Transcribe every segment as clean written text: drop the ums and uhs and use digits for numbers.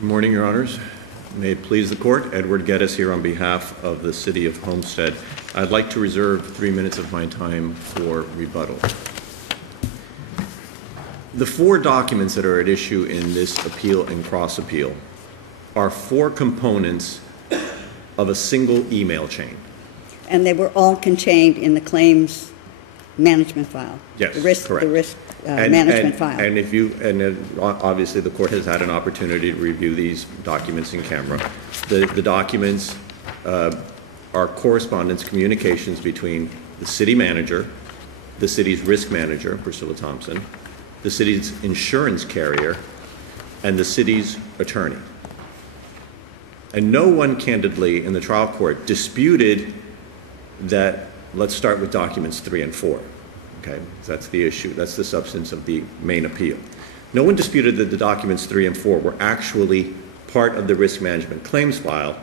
Good morning, Your Honors. May it please the Court, Edward Geddes here on behalf of the City of Homestead. I'd like to reserve 3 minutes of my time for rebuttal. The 4 documents that are at issue in this appeal and cross-appeal are 4 components of a single email chain. And they were all contained in the claims management file. Yes, correct. The risk management file. And obviously the Court has had an opportunity to review these documents in camera. The documents are correspondence communications between the city manager, the city's risk manager, Priscilla Thompson, the city's insurance carrier, and the city's attorney. And no one candidly in the trial court disputed that. Let's start with documents 3 and 4. Okay, that's the issue. That's the substance of the main appeal. No one disputed that the documents 3 and 4 were actually part of the risk management claims file,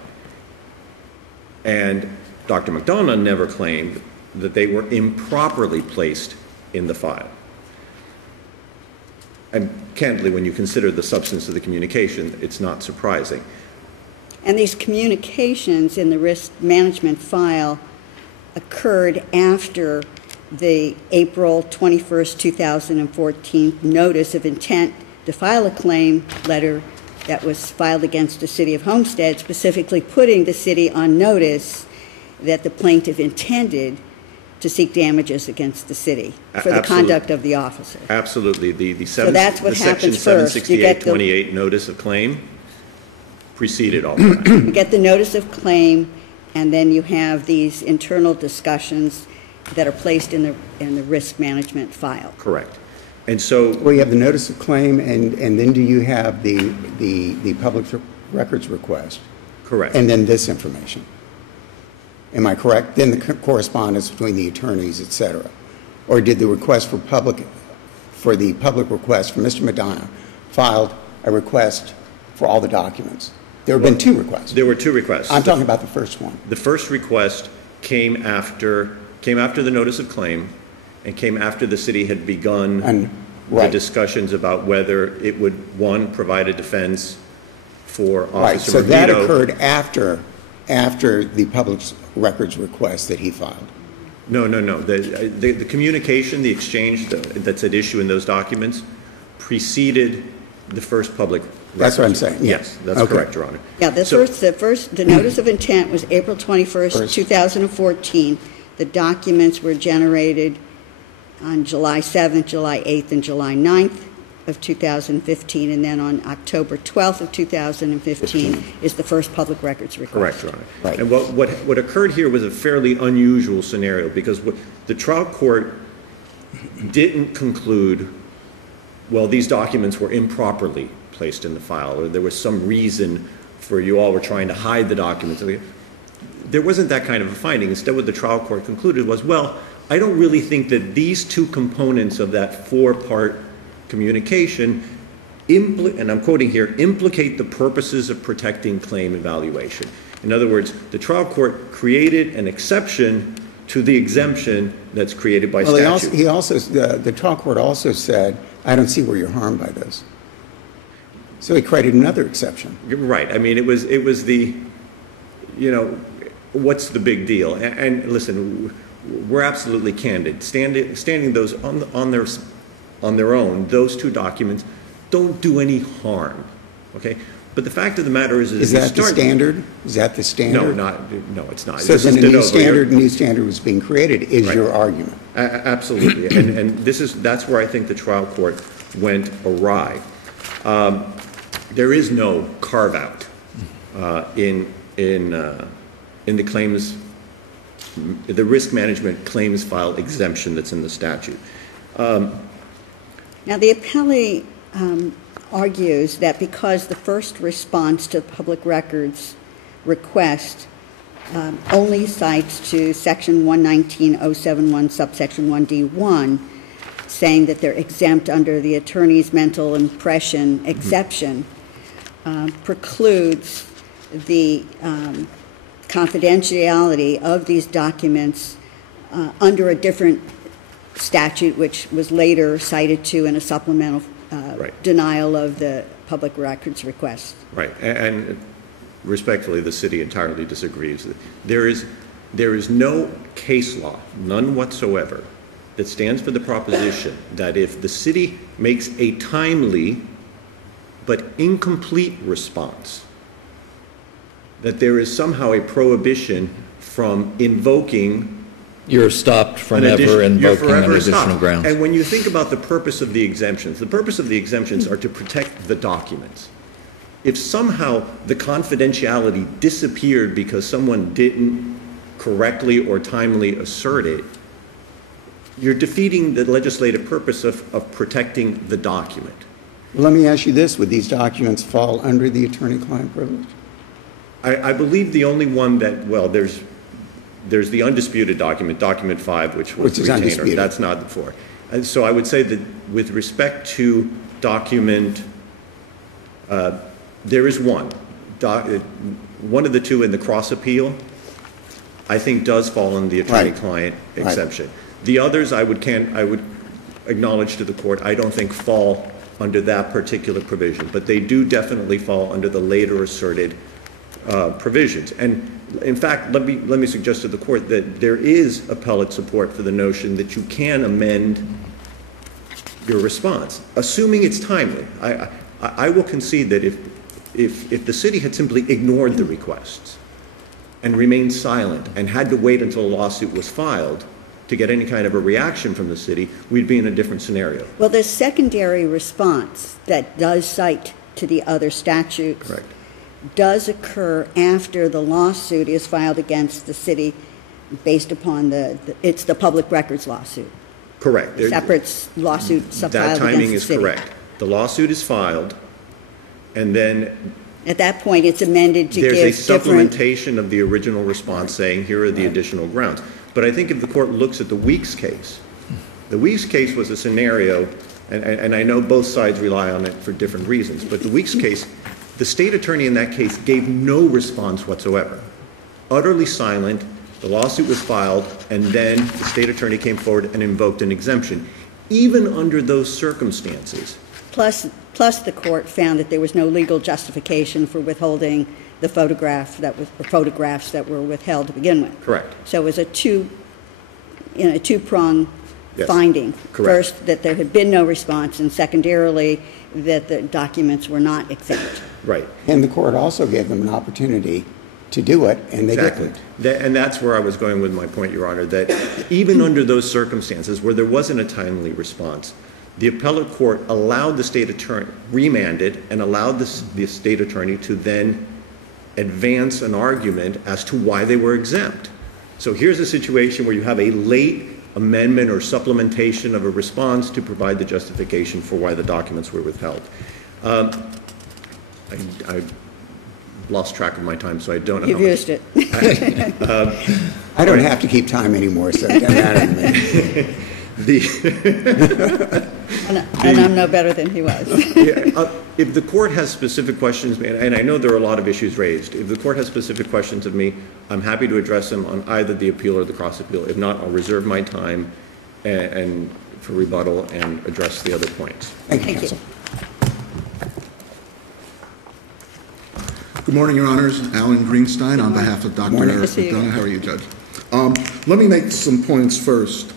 and Dr. McDonough never claimed that they were improperly placed in the file. And candidly, when you consider the substance of the communication, it's not surprising. And these communications in the risk management file occurred after the April 21st, 2014 notice of intent to file a claim letter that was filed against the City of Homestead, specifically putting the city on notice that the plaintiff intended to seek damages against the city for the conduct of the officer. Absolutely. So that's what happens first. Section 768-28 notice of claim preceded all that. You get the notice of claim, and then you have these internal discussions that are placed in the risk management file. Correct. And so, well, you have the notice of claim, and then do you have the public records request? Correct. And then this information. Am I correct? Then the correspondence between the attorneys, et cetera. Or did the request for the public request from Mr. McDonough filed a request for all the documents? There have been 2 requests. There were 2 requests. I'm talking about the first one. The first request came after the notice of claim and came after the city had begun the discussions about whether it would, 1, provide a defense for Officer Right, so Rovito. that occurred after the public records request that he filed. No. The communication, the exchange that's at issue in those documents preceded the first public records. That's what I'm saying. Yes, that's correct, Your Honor. Yeah, the notice of intent was April 21st, 2014. The documents were generated on July 7th, July 8th, and July 9th of 2015, and then on October 12th of 2015 is the first public records request. Correct, Your Honor. Right. And what occurred here was a fairly unusual scenario, because what the trial court didn't conclude, well, these documents were improperly placed in the file, or there was some reason for you all were trying to hide the documents. There wasn't that kind of a finding. Instead, what the trial court concluded was, well, I don't really think that these 2 components of that 4-part communication, and I'm quoting here, implicate the purposes of protecting claim evaluation. In other words, the trial court created an exception to the exemption that's created by statute. The trial court also said, I don't see where you're harmed by this. So he created another exception. Right. I mean, it was the, what's the big deal? And listen, we're absolutely candid. Standing those on their own, those 2 documents don't do any harm. Okay. But the fact of the matter is that the standard? Is that the standard? No, it's not. So then a new standard was being created, is your argument? Absolutely. And that's where I think the trial court went awry. There is no carve-out in the claims, the risk management claims file exemption that's in the statute. Now, the appellee argues that because the first response to the public records request only cites to Section 119.071, subsection 1D1, saying that they're exempt under the attorney's mental impression exception, precludes the confidentiality of these documents under a different statute, which was later cited to in a supplemental denial of the public records request. Right, and respectfully, the city entirely disagrees. There is no case law, none whatsoever, that stands for the proposition that if the city makes a timely but incomplete response, that there is somehow a prohibition from invoking. You're stopped from ever invoking an additional grounds. And when you think about the purpose of the exemptions are to protect the documents. If somehow the confidentiality disappeared because someone didn't correctly or timely assert it, you're defeating the legislative purpose of protecting the document. Let me ask you this. Would these documents fall under the attorney-client privilege? I believe the only one that, well, there's the undisputed document, document 5, which was is retainer. undisputed. That's not the 4. And so I would say that with respect to document, there is one. One of the two in the cross appeal, I think does fall in the attorney-client exception. Right. The others I would acknowledge to the court, I don't think fall under that particular provision, but they do definitely fall under the later asserted provisions. And in fact, let me suggest to the court that there is appellate support for the notion that you can amend your response, assuming it's timely. I will concede that if the city had simply ignored the requests and remained silent and had to wait until a lawsuit was filed to get any kind of a reaction from the city, we'd be in a different scenario. Well, the secondary response that does cite to the other statutes Correct. does occur after the lawsuit is filed against the city based upon it's the public records lawsuit. Correct. Separate lawsuit filed against the city. That timing is correct. The lawsuit is filed, and then at that point, it's amended to give there's a different. supplementation of the original response saying here are the additional grounds. But I think if the court looks at the Weeks case, the Weeks case was a scenario, and I know both sides rely on it for different reasons, but the Weeks case, the state attorney in that case gave no response whatsoever. Utterly silent, the lawsuit was filed, and then the state attorney came forward and invoked an exemption. Even under those circumstances. Plus the court found that there was no legal justification for withholding the photographs that were withheld to begin with. Correct. So it was a two-prong Yes. finding. Correct. First, that there had been no response, and secondarily, that the documents were not exempt. Right. And the court also gave them an opportunity to do it, and they Exactly. didn't. And that's where I was going with my point, Your Honor, that even under those circumstances where there wasn't a timely response, the appellate court allowed the state attorney, remanded, and allowed the state attorney to then advance an argument as to why they were exempt. So here's a situation where you have a late amendment or supplementation of a response to provide the justification for why the documents were withheld. I lost track of my time, so I don't know. You've used it. I don't have to keep time anymore, so it doesn't matter to me. And I'm no better than he was. If the court has specific questions, and I know there are a lot of issues raised, if the court has specific questions of me, I'm happy to address them on either the appeal or the cross appeal. If not, I'll reserve my time and for rebuttal and address the other points. Thank you, Thank you. counsel. Good morning, Your Honors. Alan Greenstein on behalf of Dr. Morning. Eric Good to see you. McDonough. How are you, Judge? Let me make some points first.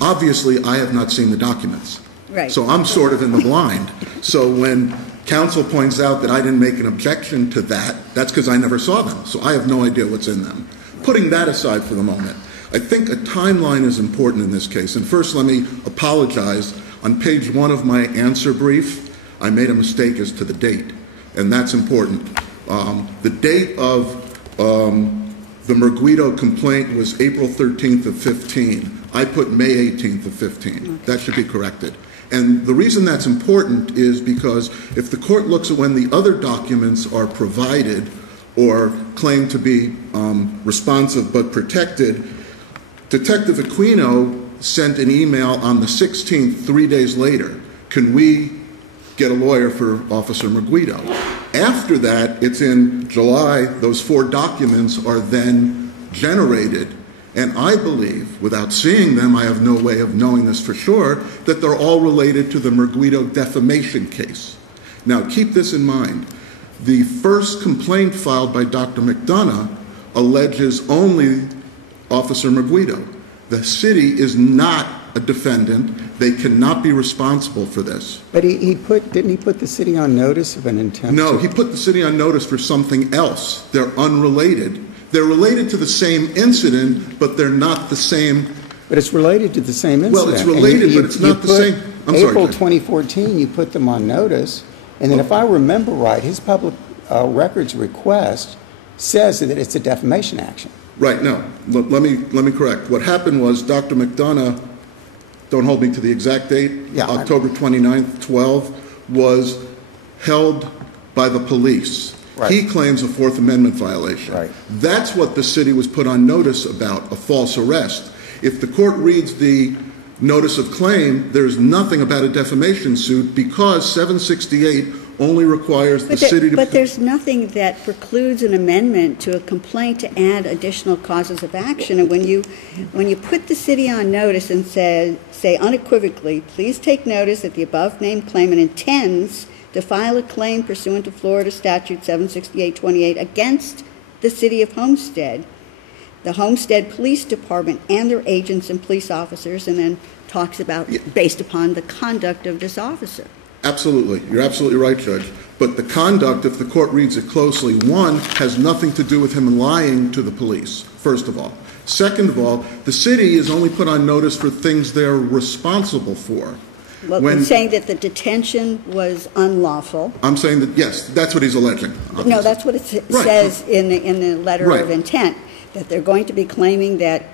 Obviously, I have not seen the documents. Right. So I'm sort of in the blind. So when counsel points out that I didn't make an objection to that, that's because I never saw them. So I have no idea what's in them. Putting that aside for the moment, I think a timeline is important in this case. And first, let me apologize. On page 1 of my answer brief, I made a mistake as to the date, and that's important. The date of the Merguido complaint was April 13th of 15. I put May 18th of 15. Okay. That should be corrected. And the reason that's important is because if the court looks at when the other documents are provided or claimed to be responsive but protected, Detective Aquino sent an email on the 16th, 3 days later. Can we get a lawyer for Officer Merguido? After that, it's in July, those 4 documents are then generated, And I believe, without seeing them, I have no way of knowing this for sure, that they're all related to the Merguido defamation case. Now, keep this in mind. The first complaint filed by Dr. McDonough alleges only Officer Merguido. The city is not a defendant. They cannot be responsible for this. But didn't he put the city on notice of an intent? No, he put the city on notice for something else. They're unrelated. They're related to the same incident, but they're not the same. But it's related to the same incident. Well, it's related, but it's not the same. I'm sorry. April 2014, you put them on notice, and then if I remember right, his public records request says that it's a defamation action. Right, no. Let me correct. What happened was Dr. McDonough, don't hold me to the exact date, October 29th, 12, was held by the police. Right. He claims a Fourth Amendment violation. Right. That's what the city was put on notice about, a false arrest. If the court reads the notice of claim, there's nothing about a defamation suit because 768 only requires the city to... But there's nothing that precludes an amendment to a complaint to add additional causes of action. And when you put the city on notice and say unequivocally, please take notice that the above-named claimant intends to file a claim pursuant to Florida Statute 768-28 against the city of Homestead, the Homestead Police Department and their agents and police officers, and then talks about based upon the conduct of this officer. Absolutely. You're absolutely right, Judge. But the conduct, if the court reads it closely, one, has nothing to do with him lying to the police, first of all. Second of all, the city is only put on notice for things they're responsible for. Well, you're saying that the detention was unlawful. I'm saying that, yes, that's what he's alleging. Obviously. No, that's what it says in the letter of intent, that they're going to be claiming that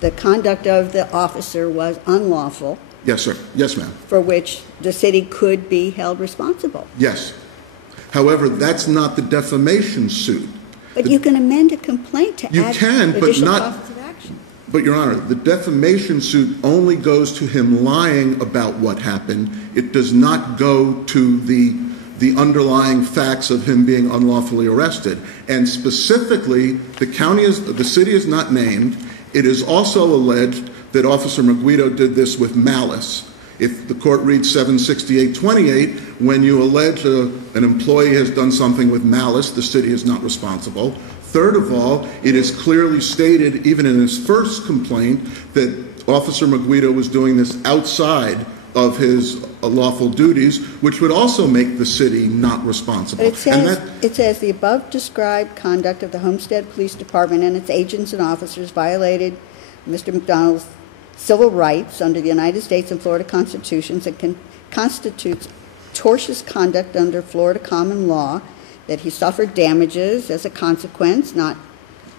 the conduct of the officer was unlawful. Yes, sir. Yes, ma'am. For which the city could be held responsible. Yes. However, that's not the defamation suit. But you can amend a complaint to add additional causes of action. But, Your Honor, the defamation suit only goes to him lying about what happened. It does not go to the underlying facts of him being unlawfully arrested. And specifically, the city is not named. It is also alleged that Officer Merguido did this with malice. If the court reads 768-28, when you allege an employee has done something with malice, the city is not responsible. Third of all, it is clearly stated, even in his first complaint, that Officer Merguido was doing this outside of his lawful duties, which would also make the city not responsible. But it says the above described conduct of the Homestead Police Department and its agents and officers violated Mr. McDonald's civil rights under the United States and Florida constitutions and constitutes tortious conduct under Florida common law, that he suffered damages as a consequence, not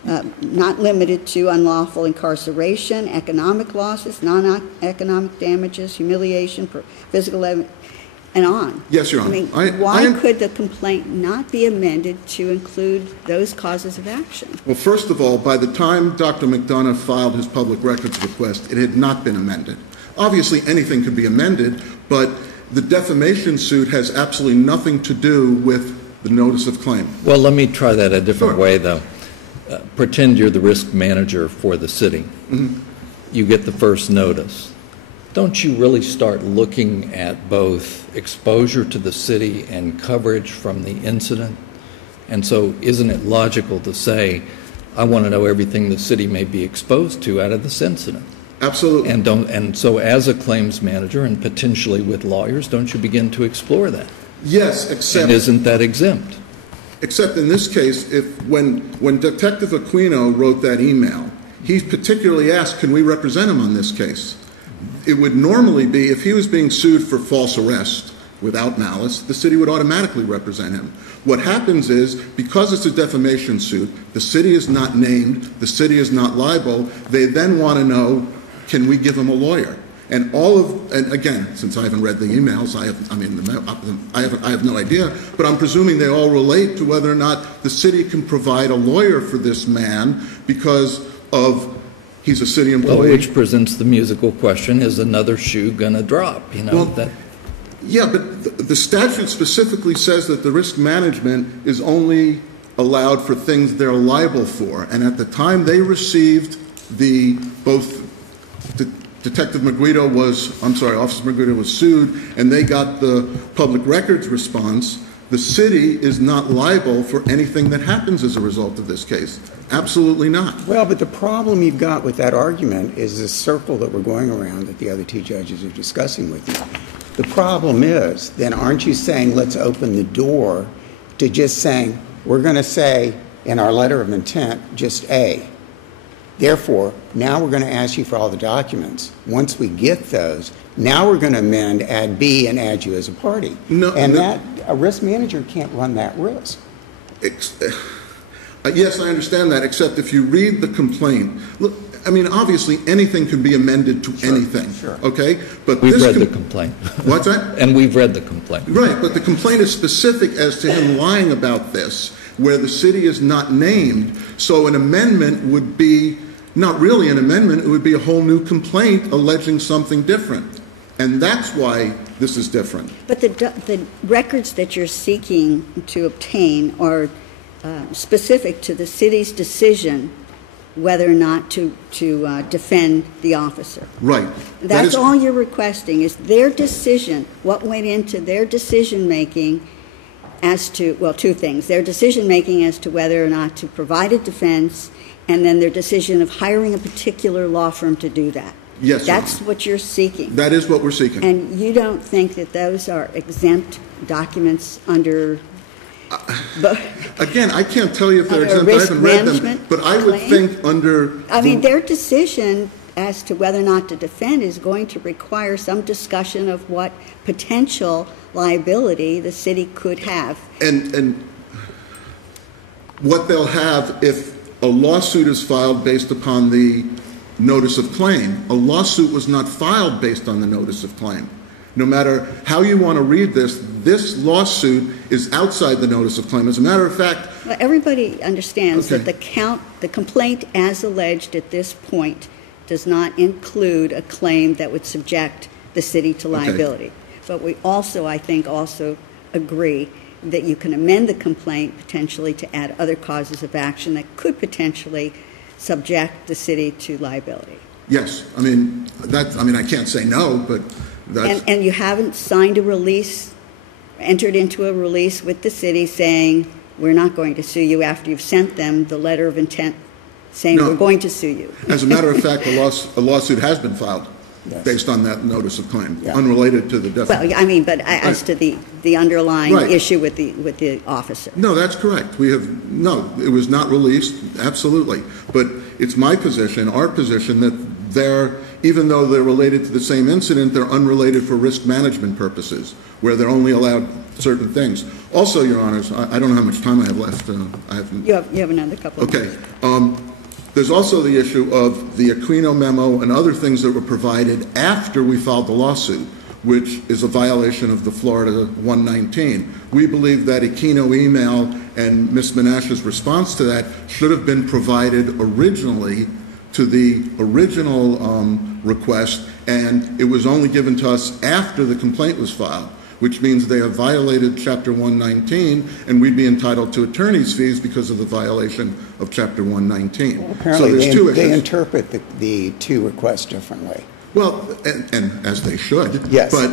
limited to unlawful incarceration, economic losses, non-economic damages, humiliation, physical, and on. Yes, Your Honor. I mean, why could the complaint not be amended to include those causes of action? Well, first of all, by the time Dr. McDonough filed his public records request, it had not been amended. Obviously, anything could be amended, but the defamation suit has absolutely nothing to do with the notice of claim. Well, let me try that a different way, though. Pretend you're the risk manager for the city. Mm-hmm. You get the first notice. Don't you really start looking at both exposure to the city and coverage from the incident? And so isn't it logical to say, I want to know everything the city may be exposed to out of this incident? Absolutely. And so as a claims manager and potentially with lawyers, don't you begin to explore that? Yes, except... And isn't that exempt? Except in this case, when Detective Aquino wrote that email, he particularly asked, can we represent him on this case? It would normally be, if he was being sued for false arrest without malice, the city would automatically represent him. What happens is, because it's a defamation suit, the city is not named, the city is not liable, they then want to know, can we give him a lawyer? And and again, since I haven't read the emails, I have no idea, but I'm presuming they all relate to whether or not the city can provide a lawyer for this man because of he's a city employee. Well, which presents the musical question, is another shoe going to drop? Yeah, but the statute specifically says that the risk management is only allowed for things they're liable for. And at the time they received both Detective Maguido Officer Maguido was sued, and they got the public records response. The city is not liable for anything that happens as a result of this case. Absolutely not. Well, but the problem you've got with that argument is this circle that we're going around that the other two judges are discussing with you. The problem is, then aren't you saying let's open the door to just saying, we're going to say in our letter of intent just A. Therefore, now we're going to ask you for all the documents. Once we get those, now we're going to amend, add B, and add you as a party. No, and that a risk manager can't run that risk. Yes, I understand that, except if you read the complaint, look, I mean, obviously anything can be amended to anything, okay? But we've read the complaint. What's that? And we've read the complaint. Right, but the complaint is specific as to him lying about this, where the city is not named, so an amendment would be not really an amendment, it would be a whole new complaint alleging something different. And that's why this is different. But the records that you're seeking to obtain are specific to the city's decision whether or not to defend the officer. Right. That's all you're requesting is their decision, what went into their decision-making as to, well, two things. Their decision-making as to whether or not to provide a defense, and then their decision of hiring a particular law firm to do that. Yes, that's what you're seeking. That is what we're seeking. And you don't think that those are exempt documents under... Again, I can't tell you if they're exempt. I haven't read them. But I would think under... I mean, their decision as to whether or not to defend is going to require some discussion of what potential liability the city could have. And what they'll have if a lawsuit is filed based upon the notice of claim. A lawsuit was not filed based on the notice of claim. No matter how you want to read this, this lawsuit is outside the notice of claim. As a matter of fact... Well, everybody understands that the complaint as alleged at this point does not include a claim that would subject the city to liability. But we also, I think, also agree that you can amend the complaint potentially to add other causes of action that could potentially subject the city to liability. Yes. I mean, I can't say no, but that's... And you haven't signed a release, entered into a release with the city saying, we're not going to sue you after you've sent them the letter of intent saying we're going to sue you. As a matter of fact, a lawsuit has been filed based on that notice of claim, unrelated to the definition. Well, I mean, but as to the underlying issue with the officer. No, that's correct. It was not released, absolutely. But it's my position, our position, that even though they're related to the same incident, they're unrelated for risk management purposes, where they're only allowed certain things. Also, Your Honors, I don't know how much time I have left. You have another couple of minutes. There's also the issue of the Aquino memo and other things that were provided after we filed the lawsuit, which is a violation of the Florida 119. We believe that Aquino email and Ms. Menashe's response to that should have been provided originally to the original request, and it was only given to us after the complaint was filed, which means they have violated Chapter 119, and we'd be entitled to attorney's fees because of the violation of Chapter 119. Well, apparently, so there's two issues. They interpret the two requests differently. Well, and as they should. Yes. But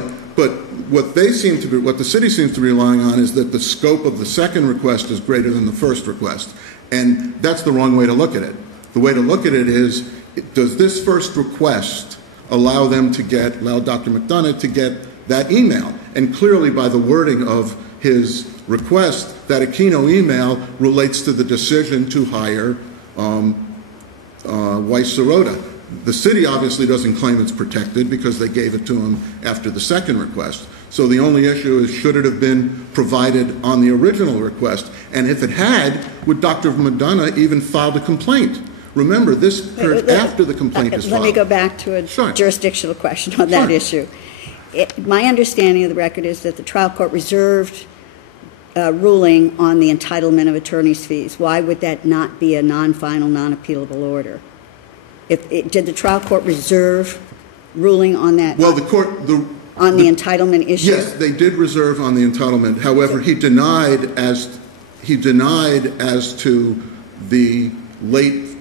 what the city seems to be relying on is that the scope of the second request is greater than the first request, and that's the wrong way to look at it. The way to look at it is, does this first request allow Dr. McDonough to get that email? And clearly, by the wording of his request, that Aquino email relates to the decision to hire Weiss Sirota. The city obviously doesn't claim it's protected because they gave it to him after the second request. So the only issue is, should it have been provided on the original request? And if it had, would Dr. McDonough even filed a complaint? Remember, this occurred after the complaint is filed. Let me go back to a jurisdictional question on that issue. My understanding of the record is that the trial court reserved ruling on the entitlement of attorney's fees. Why would that not be a non-final, non-appealable order? Did the trial court reserve ruling on that? Well, on the entitlement issue? Yes, they did reserve on the entitlement. However, he denied as to the late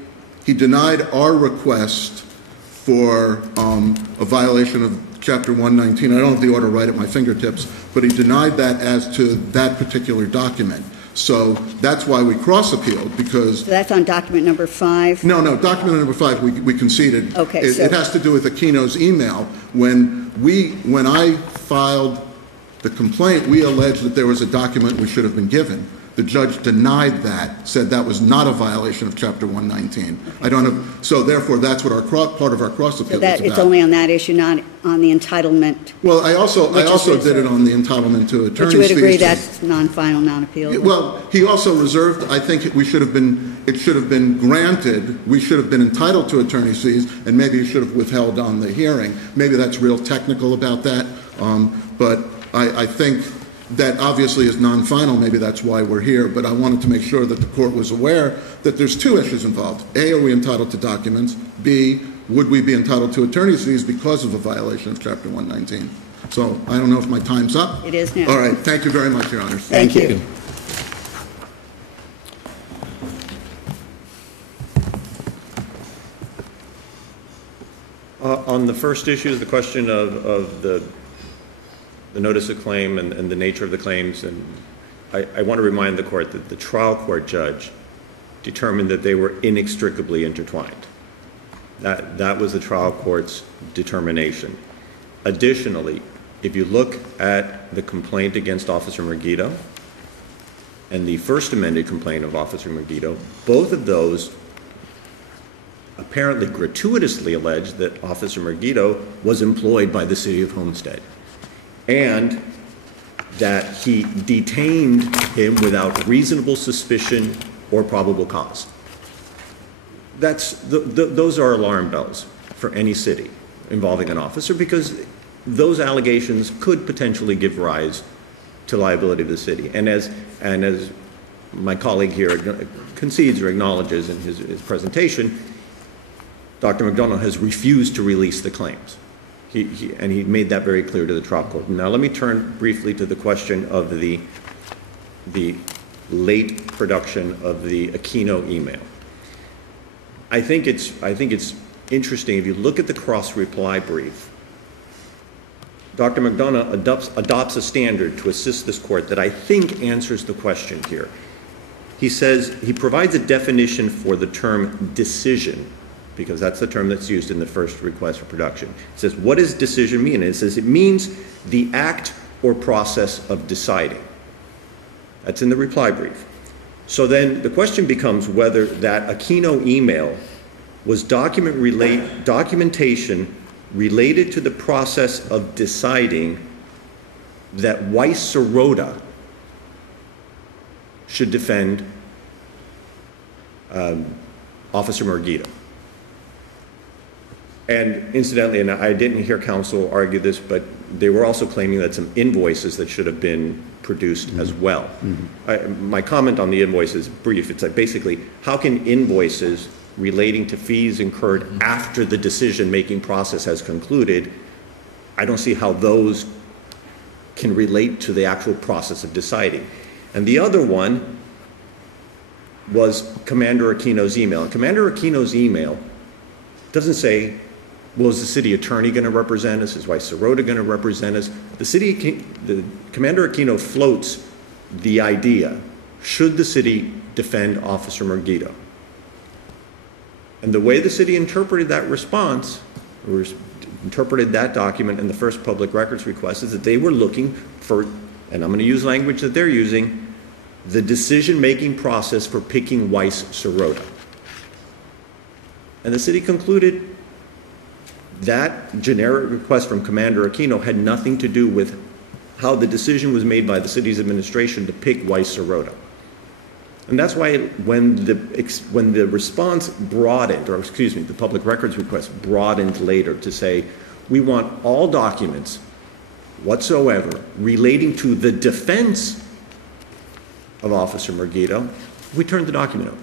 He denied our request for a violation of Chapter 119. I don't have the order right at my fingertips, but he denied that as to that particular document. So that's why we cross-appealed, because... So that's on document number 5? No, document number 5, we conceded. Okay, It has to do with Aquino's email. When I filed the complaint, we alleged that there was a document we should have been given. The judge denied that, said that was not a violation of Chapter 119. I don't have, so therefore that's what part of our cross-appeal So is about. it's only on that issue, not on the entitlement? Well, I also did it on the entitlement to attorney's fees. But you would agree that's non-final, non-appealable? Well, he also reserved, I think it should have been granted, we should have been entitled to attorney's fees, and maybe he should have withheld on the hearing. Maybe that's real technical about that, but I think that obviously is non-final. Maybe that's why we're here, but I wanted to make sure that the court was aware that there's two issues involved. A, are we entitled to documents? B, would we be entitled to attorney's fees because of a violation of Chapter 119? So I don't know if my time's up. It is now. All right. Thank you very much, Your Honors. Thank you. On the first issue, the question of the notice of claim and the nature of the claims, and I want to remind the court that the trial court judge determined that they were inextricably intertwined. That was the trial court's determination. Additionally, if you look at the complaint against Officer Merguito and the first amended complaint of Officer Merguito, both of those apparently gratuitously alleged that Officer Merguito was employed by the City of Homestead, and that he detained him without reasonable suspicion or probable cause. Those are alarm bells for any city involving an officer, because those allegations could potentially give rise to liability of the city. And as my colleague here concedes or acknowledges in his presentation, Dr. McDonough has refused to release the claims. And he made that very clear to the trial court. Now let me turn briefly to the question of the late production of the Aquino email. I think it's interesting, if you look at the cross-reply brief, Dr. McDonough adopts a standard to assist this court that I think answers the question here. He says, he provides a definition for the term decision, because that's the term that's used in the first request for production. It says, what does decision mean? And it says, it means the act or process of deciding. That's in the reply brief. So then the question becomes whether that Aquino email was documentation related to the process of deciding that Weiss Sirota should defend Officer Merguito. And incidentally, and I didn't hear counsel argue this, but they were also claiming that some invoices that should have been produced as well. My comment on the invoice is brief. It's like basically, how can invoices relating to fees incurred after the decision-making process has concluded, I don't see how those can relate to the actual process of deciding. And the other one was Commander Aquino's email. And Commander Aquino's email doesn't say, well, is the city attorney going to represent us? Is Weiss Sirota going to represent us? The Commander Aquino floats the idea, should the city defend Officer Merguito? And the way the city interpreted that response, or interpreted that document in the first public records request, is that they were looking for, and I'm going to use language that they're using, the decision-making process for picking Weiss Sirota. And the city concluded that generic request from Commander Aquino had nothing to do with how the decision was made by the city's administration to pick Weiss Sirota. And that's why when the response broadened, or excuse me, the public records request broadened later to say, we want all documents whatsoever relating to the defense of Officer Merguito, we turned the document over.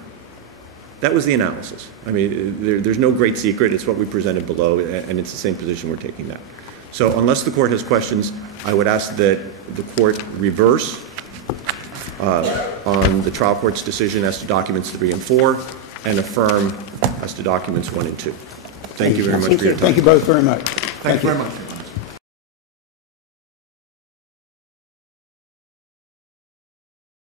That was the analysis. I mean, there's no great secret. It's what we presented below, and it's the same position we're taking now. So unless the court has questions, I would ask that the court reverse on the trial court's decision as to documents 3 and 4, and affirm as to documents 1 and 2. Thank you very much for your time. Thank you both very much. Thank you very much.